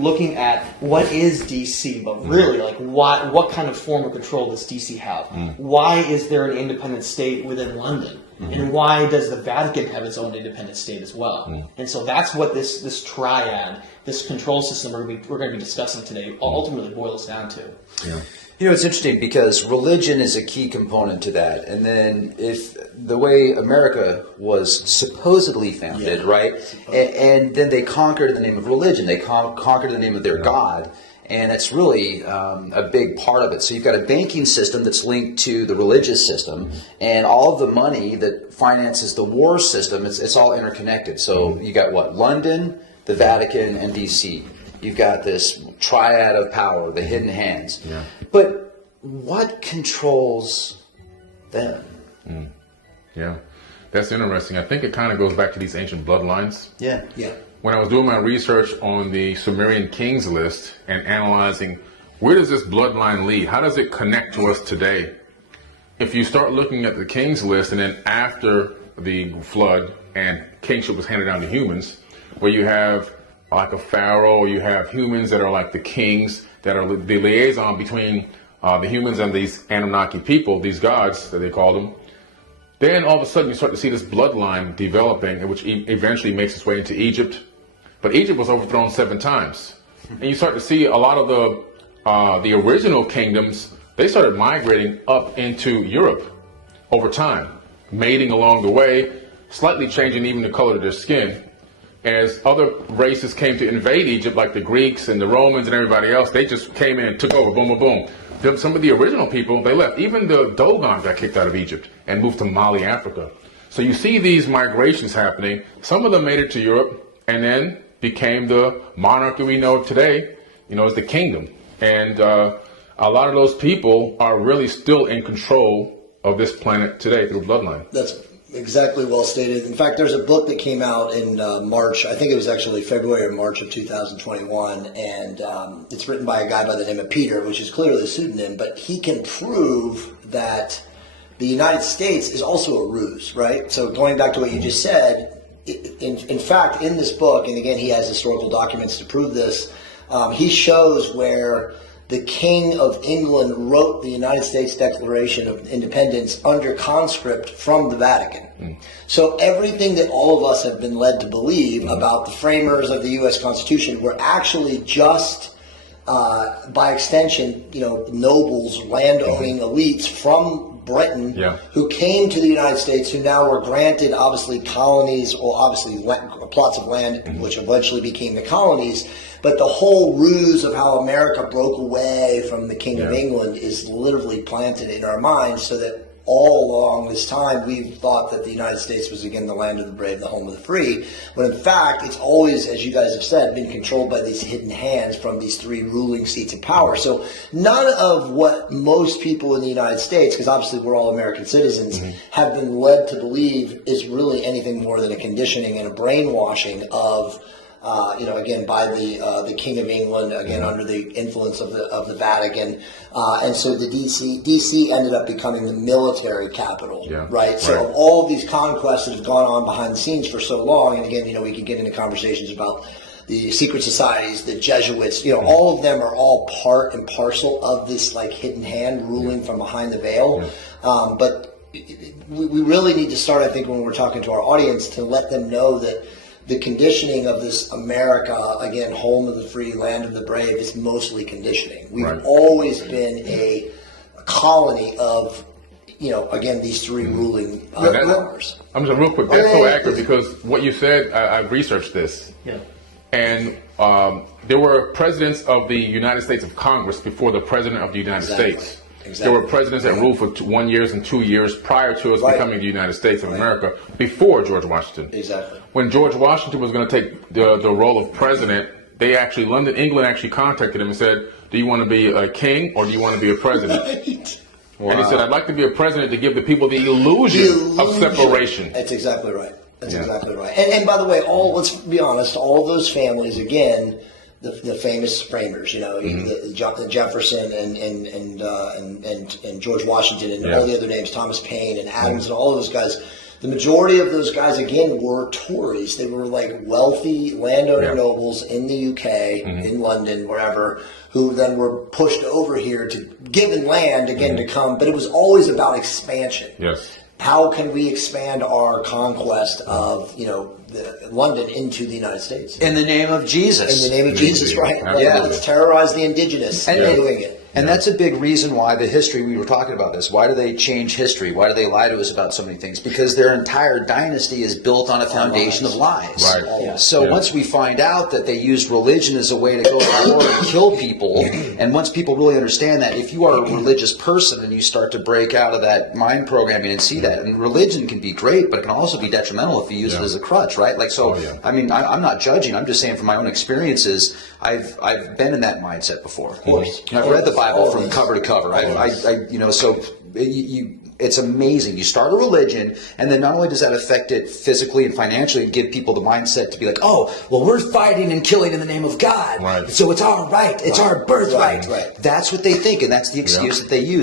looking at what is DC, but really, like, what kind of form of control does DC have? Why is there an independent state within London? And why does the Vatican have its own independent state as well? And so that's what this triad, this control system we're going to be discussing today ultimately boils down to. Yeah. You know, it's interesting because religion is a key component to that. And then if the way America was supposedly founded, right? And then they conquered in the name of religion. They conquered in the name of their God. And that's really a big part of it. So you've got a banking system that's linked to the religious system, and all of the money that finances the war system, it's all interconnected. So you got what? London, the Vatican, and DC. You've got this triad of power, the hidden hands. Yeah. But what controls them? Yeah, that's interesting. I think it kind of goes back to these ancient bloodlines. Yeah. When I was doing my research on the Sumerian kings list and analyzing where does this bloodline lead? How does it connect to us today? If you start looking at the kings list and then after the flood and kingship was handed down to humans, where you have like a pharaoh, or you have humans that are like the kings, that are the liaison between the humans and these Anunnaki people, these gods that they call them. Then all of a sudden you start to see this bloodline developing, which eventually makes its way into Egypt. But Egypt was overthrown 7 times. And you start to see a lot of the original kingdoms, they started migrating up into Europe over time, mating along the way, slightly changing even the color of their skin. As other races came to invade Egypt, like the Greeks and the Romans and everybody else, they just came in and took over, boom, boom, boom. Some of the original people, they left. Even the Dogon got kicked out of Egypt and moved to Mali, Africa. So you see these migrations happening. Some of them made it to Europe and then became the monarchy we know today, as the kingdom. And a lot of those people are really still in control of this planet today through bloodline. That's exactly well stated. In fact, there's a book that came out in March. I think it was actually February or March of 2021, and it's written by a guy by the name of Peter, which is clearly a pseudonym, but he can prove that the United States is also a ruse, right? So going back to what you just said, in fact, in this book, and again, he has historical documents to prove this, he shows where the King of England wrote the United States Declaration of Independence under conscript from the Vatican. So everything that all of us have been led to believe about the framers of the U.S. Constitution were actually just, by extension, nobles, land-owning elites from Britain who came to the United States, who now were granted, obviously, colonies, or obviously plots of land, which eventually became the colonies. But the whole ruse of how America broke away from the King of England is literally planted in our minds, so that all along this time we've thought that the United States was again the land of the brave, the home of the free, when in fact it's always, as you guys have said, been controlled by these hidden hands from these 3 ruling seats of power. So none of what most people in the United States, because obviously we're all American citizens, have been led to believe is really anything more than a conditioning and a brainwashing of again, by the King of England, again under the influence of the Vatican, and so the DC ended up becoming the military capital, right? So of all of these conquests that have gone on behind the scenes for so long, and again, we can get into conversations about the secret societies, the Jesuits, all of them are all part and parcel of this like hidden hand ruling from behind the veil, but we really need to start, I think, when we're talking to our audience, to let them know that the conditioning of this America, again, home of the free, land of the brave, is mostly conditioning. We've always been a colony of, again, these 3 ruling powers. I'm just real quick. That's so accurate, because what you said, I've researched this. And there were presidents of the United States of Congress before the president of the United States. There were presidents that ruled for 1 year and 2 years prior to us becoming the United States of America, before George Washington. When George Washington was going to take the role of president, England actually contacted him and said, do you want to be a king or do you want to be a president? Wow. And he said, I'd like to be a president to give the people the illusion of separation. That's exactly right. That's exactly right. And by the way, let's be honest, all those families, again, the famous framers, Jefferson and George Washington and all the other names, Thomas Paine and Adams and all of those guys, The majority of those guys, again, were Tories. They were like wealthy landowner nobles in the UK, in London, wherever, who then were pushed over here to given land again to come. But it was always about expansion. Yes. How can we expand our conquest of, London into the United States? In the name of Jesus. In the name of Jesus, right? Yeah. Let's terrorize the indigenous And doing it. And that's a big reason why the history, we were talking about this, why do they change history? Why do they lie to us about so many things? Because their entire dynasty is built on a foundation of lies. Right. So once we find out that they used religion as a way to go to war and kill people, and once people really understand that, if you are a religious person and you start to break out of that mind programming and see that, and religion can be great, but it can also be detrimental if you use it as a crutch, right? Like, so, I mean, I'm not judging, I'm just saying from my own experiences, I've been in that mindset before. Of course. I've read the Bible from cover to cover. It's amazing. You start a religion, and then not only does that affect it physically and financially and give people the mindset to be like, oh, well, we're fighting and killing in the name of God. Right. So it's our right. It's our birthright. Right. That's what they think, and that's the excuse that they use.